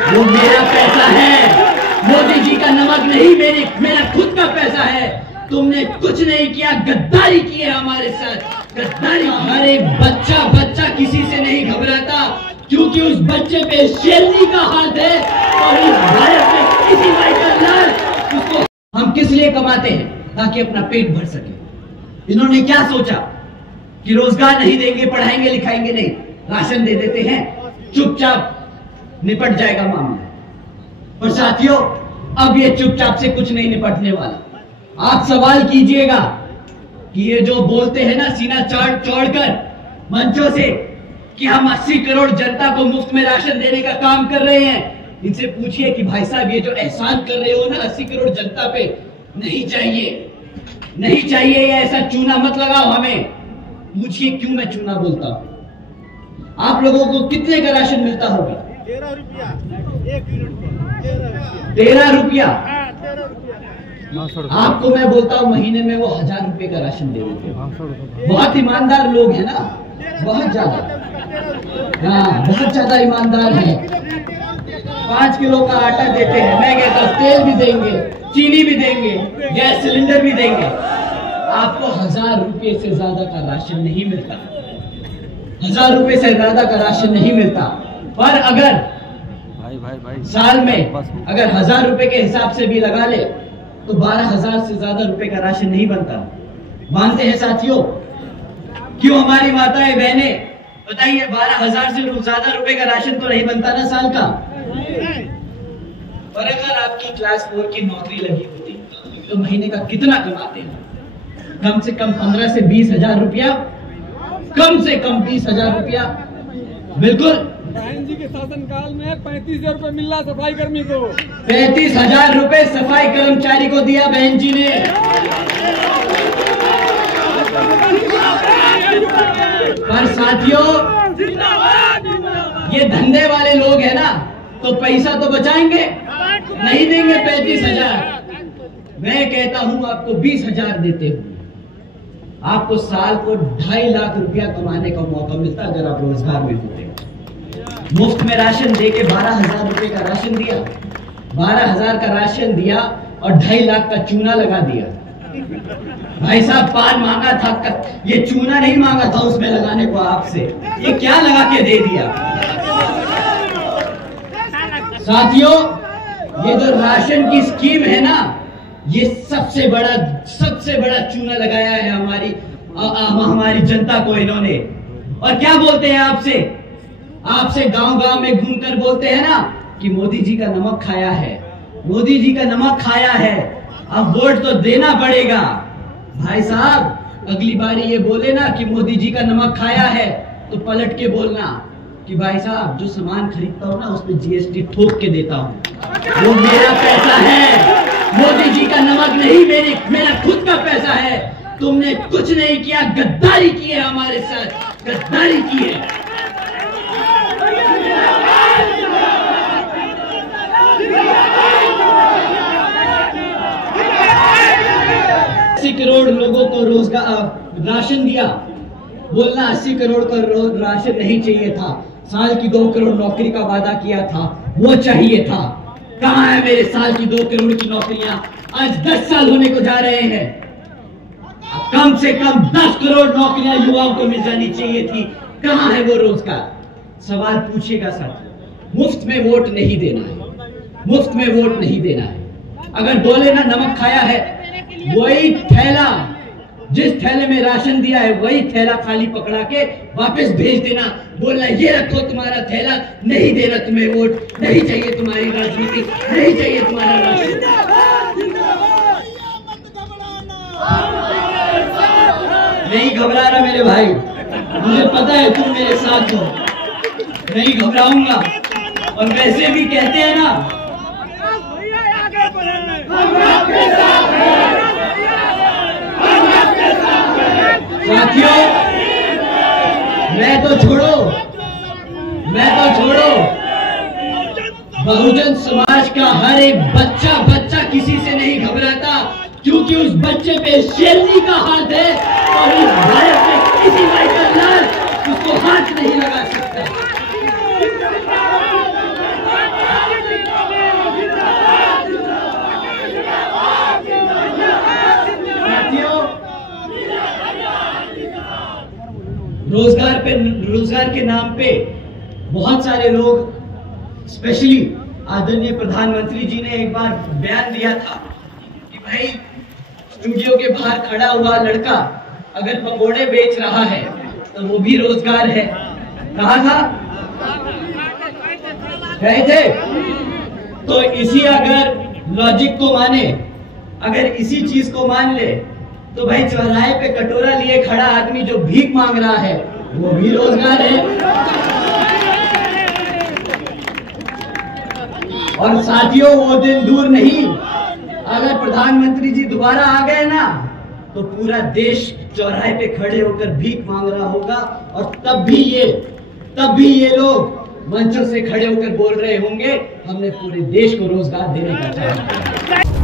वो मेरा पैसा है, मोदी जी का नमक नहीं, मेरा खुद का पैसा है। तुमने कुछ नहीं किया, गद्दारी की है हमारे साथ, गद्दारी। हमारे बच्चा किसी से नहीं घबराता, क्योंकि उस बच्चे पे शेरनी का हाथ है और इस भारत में किसी भाई का लाल। उसको हम किस लिए कमाते हैं? ताकि अपना पेट भर सके। इन्होंने क्या सोचा कि रोजगार नहीं देंगे, पढ़ाएंगे लिखाएंगे नहीं, राशन दे देते हैं, चुपचाप निपट जाएगा मामला। पर साथियों, अब ये चुपचाप से कुछ नहीं निपटने वाला। आप सवाल कीजिएगा कि ये जो बोलते हैं ना सीना चौड़कर मंचों से कि हम 80 करोड़ जनता को मुफ्त में राशन देने का काम कर रहे हैं, इनसे पूछिए कि भाई साहब ये जो एहसान कर रहे हो ना 80 करोड़ जनता पे, नहीं चाहिए ये ऐसा चूना मत लगाओ हमें। पूछिए क्यों मैं चूना बोलता हूं। आप लोगों को कितने का राशन मिलता होगा? 13 रुपया 1 यूनिट का। 13 रुपया। आपको मैं बोलता हूँ महीने में वो 1000 रुपए का राशन दे देते हैं। बहुत ईमानदार लोग हैं ना, बहुत ज्यादा, हाँ बहुत ज्यादा ईमानदार है। 5 किलो का आटा देते हैं, मैं कहता हूँ तेल भी देंगे, चीनी भी देंगे, गैस सिलेंडर भी देंगे। आपको 1000 रुपए से ज्यादा का राशन नहीं मिलता, 1000 रुपए से ज्यादा का राशन नहीं मिलता। पर अगर भाई साल में अगर 1000 रुपए के हिसाब से भी लगा ले तो 12,000 से ज्यादा रुपए का राशन नहीं बनता। मानते हैं साथियों? क्यों हमारी माताएं बहनें बताइए, 12,000 से ज्यादा रुपए का राशन तो नहीं बनता ना साल का। और अगर आपकी क्लास 4 की नौकरी लगी होती तो महीने का कितना कमाते हैं? कम से कम 15 से 20,000 रुपया, कम से कम 20,000 रुपया। बिल्कुल, बहन जी के शासनकाल में 35,000 रुपए मिल रहा सफाई कर्मी को। 35,000 रुपए सफाई कर्मचारी को दिया बहन जी ने। पर साथियों, ये धंधे वाले लोग हैं ना, तो पैसा तो बचाएंगे, नहीं देंगे 35,000। मैं कहता हूं आपको 20,000 देते हूं, आपको साल को 2.5 लाख रुपया कमाने का मौका मिलता अगर आप रोजगार में होते। मुफ्त में राशन देके 12,000 रुपए का राशन दिया, 12,000 का राशन दिया और 2.5 लाख का चूना लगा दिया। भाई साहब पान मांगा था, ये चूना नहीं मांगा था उसमें लगाने को आपसे, ये क्या लगा के दे दिया? साथियों, ये जो राशन की स्कीम है ना, ये सबसे बड़ा चूना लगाया है हमारी जनता को इन्होंने। और क्या बोलते हैं आपसे गांव में घूमकर बोलते हैं ना कि मोदी जी का नमक खाया है, मोदी जी का नमक खाया है। अब वोट तो देना पड़ेगा भाई साहब। अगली बारी ये बोले ना कि मोदी जी का नमक खाया है तो पलट के बोलना कि भाई साहब जो सामान खरीदता हूँ ना उसमें जीएसटी ठोक के देता हूँ, वो मेरा पैसा है, मोदी जी का नमक नहीं, मेरा खुद का पैसा है। तुमने कुछ नहीं किया, गद्दारी की है हमारे साथ, गद्दारी की है। 80 करोड़ लोगों को रोजगार राशन दिया, बोलना 80 करोड़ का राशन नहीं चाहिए था, साल की 2 करोड़ नौकरी का वादा किया था, वो चाहिए था। कहां है मेरे साल की 2 करोड़ की नौकरियां? आज 10 साल होने को जा रहे हैं, कम से कम 10 करोड़ नौकरियां युवाओं को मिल जानी चाहिए थी। कहां है वो रोजगार? सवाल पूछेगा साथियों। मुफ्त में वोट नहीं देना है, मुफ्त में वोट नहीं देना है। अगर बोले ना नमक खाया है, वही थैला, जिस थैले में राशन दिया है वही थैला खाली पकड़ा के वापस भेज देना, बोलना ये रखो तुम्हारा थैला, नहीं देना तुम्हें वोट, नहीं चाहिए तुम्हारी राजनीति, नहीं चाहिए तुम्हारा राशन। नहीं घबराना मेरे भाई, मुझे पता है तुम मेरे साथ हो, नहीं घबराऊंगा। और वैसे भी कहते हैं ना, साथियों मैं तो छोड़ो, बहुजन समाज का हर एक बच्चा किसी से नहीं घबराता, क्योंकि उस बच्चे पे शेरनी का हाथ है और इस भारत में किसी भाई का लाल उसको हाथ नहीं लगा सकता। रोजगार के नाम पे बहुत सारे लोग, स्पेशली आदरणीय प्रधानमंत्री जी ने एक बार बयान दिया था कि भाई स्टूडियो के बाहर खड़ा हुआ लड़का अगर पकोड़े बेच रहा है तो वो भी रोजगार है। कहा था? गए थे? तो इसी अगर लॉजिक को माने, अगर इसी चीज को मान ले, तो भाई चौराहे पे कटोरा लिए खड़ा आदमी जो भीख मांग रहा है वो भी रोजगार है। और साथियों, वो दिन दूर नहीं, अगर प्रधानमंत्री जी दोबारा आ गए ना तो पूरा देश चौराहे पे खड़े होकर भीख मांग रहा होगा, और तब भी ये लोग मंचों से खड़े होकर बोल रहे होंगे हमने पूरे देश को रोजगार देने का चाहा।